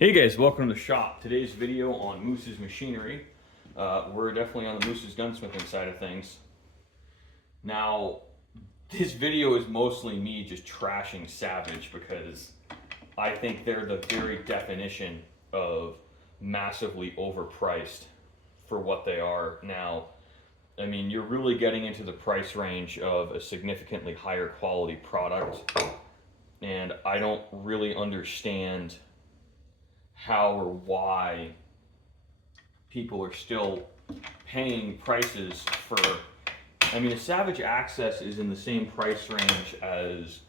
Hey guys, welcome to the shop. Today's video on Moose's machinery. We're definitely on the Moose's gunsmithing side of things. Now, this video is mostly me just trashing Savage because I think they're the very definition of massively overpriced for what they are now. I mean, you're really getting into the price range of a significantly higher quality product, and I don't really understand how or why people are still paying prices for. I mean, a Savage Access is in the same price range as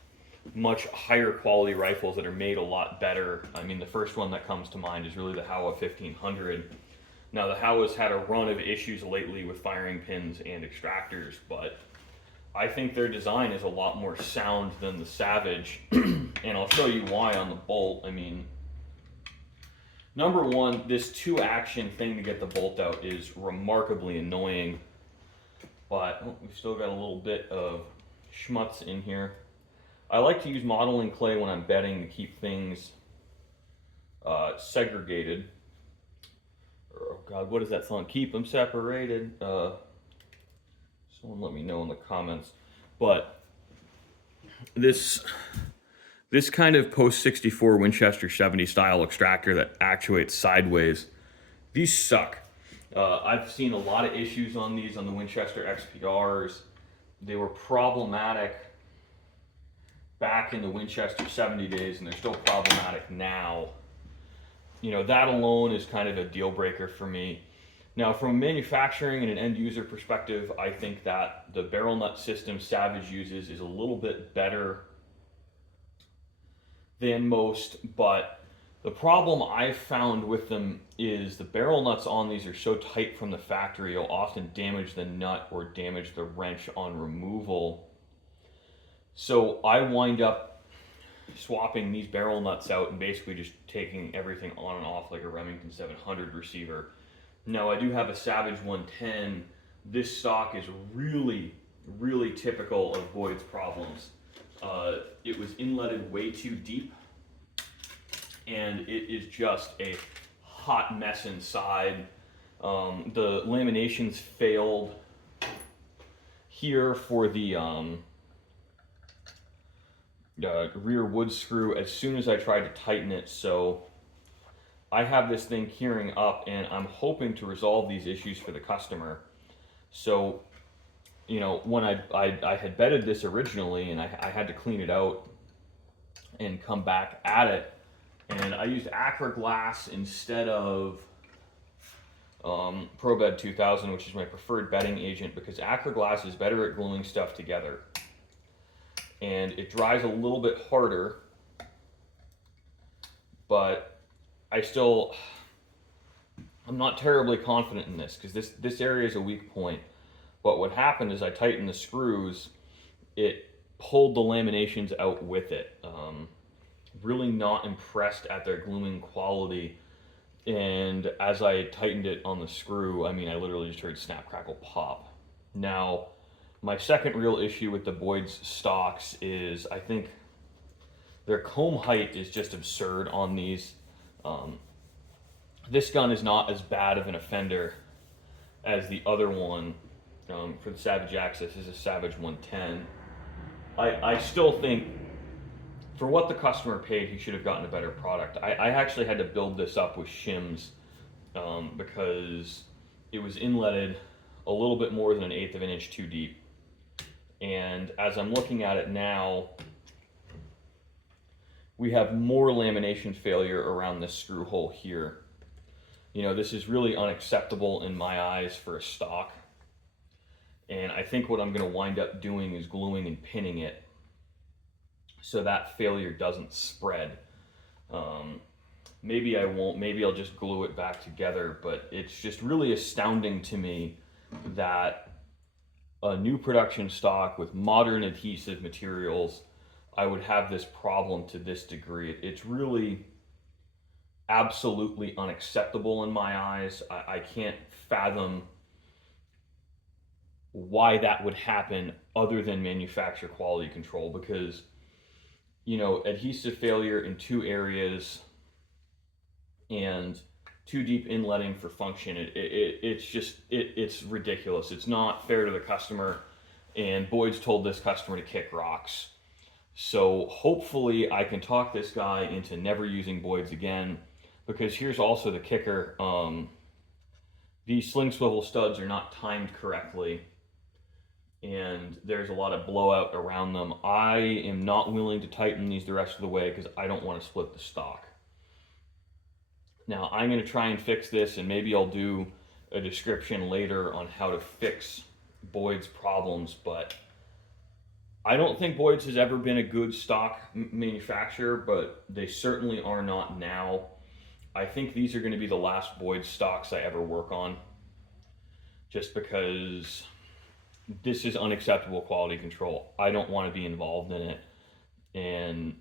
much higher quality rifles that are made a lot better. I mean, the first one that comes to mind is really the Howa 1500. Now, the Howa's had a run of issues lately with firing pins and extractors, but I think their design is a lot more sound than the Savage, and I'll show you why on the bolt. I mean, number one, this two-action thing to get the bolt out is remarkably annoying, but we've still got a little bit of schmutz in here. I like to use modeling clay when I'm bedding to keep things segregated. Oh God, what is that song? Keep them separated. Someone let me know in the comments. But this kind of post 64 Winchester 70 style extractor that actuates sideways, these suck. I've seen a lot of issues on these on the Winchester XPRs. They were problematic back in the Winchester 70 days, and they're still problematic now. You know, that alone is kind of a deal breaker for me. Now, from a manufacturing and an end user perspective, I think that the barrel nut system Savage uses is a little bit better than most, but the problem I've found with them is the barrel nuts on these are so tight from the factory, you'll often damage the nut or damage the wrench on removal. So I wind up swapping these barrel nuts out and basically just taking everything on and off like a Remington 700 receiver. Now, I do have a Savage 110. This stock is really, really typical of Boyd's problems. It was inletted way too deep, and it is just a hot mess inside. The laminations failed here for the rear wood screw as soon as I tried to tighten it, so I have this thing curing up, and I'm hoping to resolve these issues for the customer. So, you know, when I had bedded this originally, and I had to clean it out and come back at it, and I used Acra glass instead of ProBed 2000, which is my preferred bedding agent, because Acra glass is better at gluing stuff together, and it dries a little bit harder, but I'm not terribly confident in this because this area is a weak point. But what happened is I tightened the screws, it pulled the laminations out with it. Really not impressed at their gluing quality. And as I tightened it on the screw, I mean, I literally just heard snap, crackle, pop. Now, my second real issue with the Boyds stocks is I think their comb height is just absurd on these. This gun is not as bad of an offender as the other one for the Savage Access is a Savage 110. I still think for what the customer paid, he should have gotten a better product. I actually had to build this up with shims because it was inletted a little bit more than 1/8 of an inch too deep. And as I'm looking at it now, we have more lamination failure around this screw hole here. You know, this is really unacceptable in my eyes for a stock. And I think what I'm going to wind up doing is gluing and pinning it so that failure doesn't spread. Maybe I won't, maybe I'll just glue it back together, but it's just really astounding to me that a new production stock with modern adhesive materials, I would have this problem to this degree. It's really absolutely unacceptable in my eyes. I can't fathom why that would happen other than manufacturer quality control, because, you know, adhesive failure in two areas and too deep inletting for function. It's ridiculous. It's not fair to the customer, and Boyd's told this customer to kick rocks. So hopefully I can talk this guy into never using Boyds again, because here's also the kicker. These sling swivel studs are not timed correctly, and there's a lot of blowout around them. I am not willing to tighten these the rest of the way because I don't want to split the stock. Now I'm going to try and fix this, and maybe I'll do a description later on how to fix Boyd's problems, but I don't think Boyd's has ever been a good stock manufacturer, but they certainly are not now. I think these are going to be the last Boyd's stocks I ever work on, just because this is unacceptable quality control. I don't want to be involved in it, and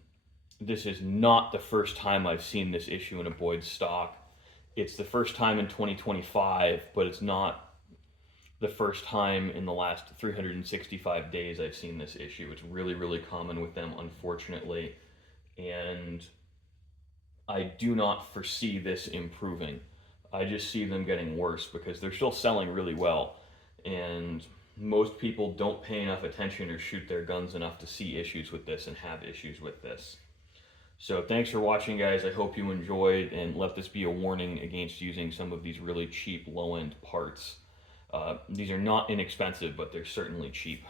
this is not the first time I've seen this issue in a Boyd's stock. It's the first time in 2025, but it's not the first time in the last 365 days I've seen this issue. It's really, really common with them, unfortunately, and I do not foresee this improving. I just see them getting worse because they're still selling really well, and most people don't pay enough attention or shoot their guns enough to see issues with this and have issues with this. So thanks for watching, guys. I hope you enjoyed, and let this be a warning against using some of these really cheap low-end parts. These are not inexpensive, but they're certainly cheap.